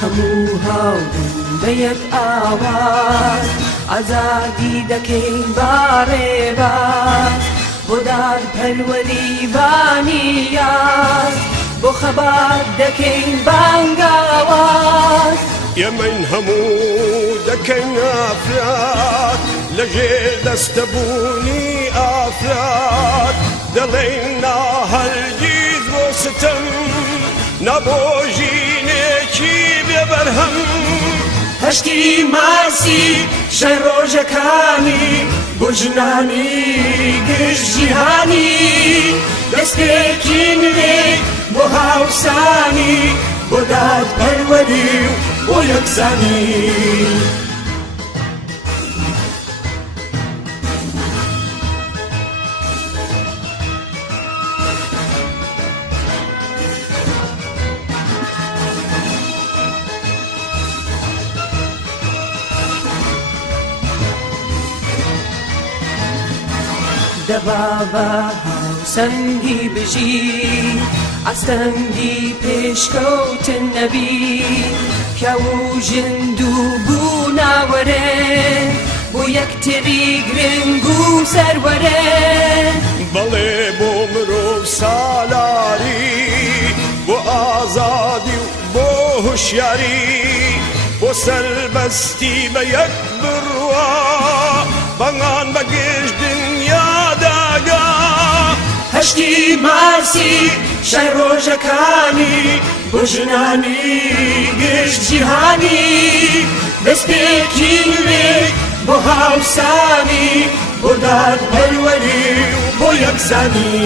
هەموو هاوڕێ بە یەک ئاواز ئازادی دەکەین باڕێباز بۆ دادپەروەریبانی یاس بۆ خەبات دەکەین بانگاواز ئێمەین هەموو دەکەین ئافراد لەژێر دەستەبوونی ئافراد دەڵێین ناهەرگیز بۆ ستەم نەبۆ ژینێکی بێبەرهەم هەشتی ماسی شەڕ ڕۆژەکانی بۆ ژنانی گشت جیهانی دەستێکی نوێ بۆ هاوسانی بۆ دادپەروەری و بۆ یەکسانی دەبابە هاوسەنگی بژی ئەستەنگی پێشکەوتن نەبی پیاو و ژند و بووناوەرێ بۆ یەکتری گرنگ و سەروەرێ بەڵێ بۆ مرۆڤ سالاری بۆ ئازادی و بۆ هوشیاری بۆ سەربەستی بە یەک بڕوا بەنگان بەگشت دنیاداگا هەشتی ماسی شەڕ ڕۆژەکانی بۆ ژنانی گشت جیهانی دەستپێکی نوێ بۆ هاوسانی بۆ دادپەروەری و بۆ یەکسانی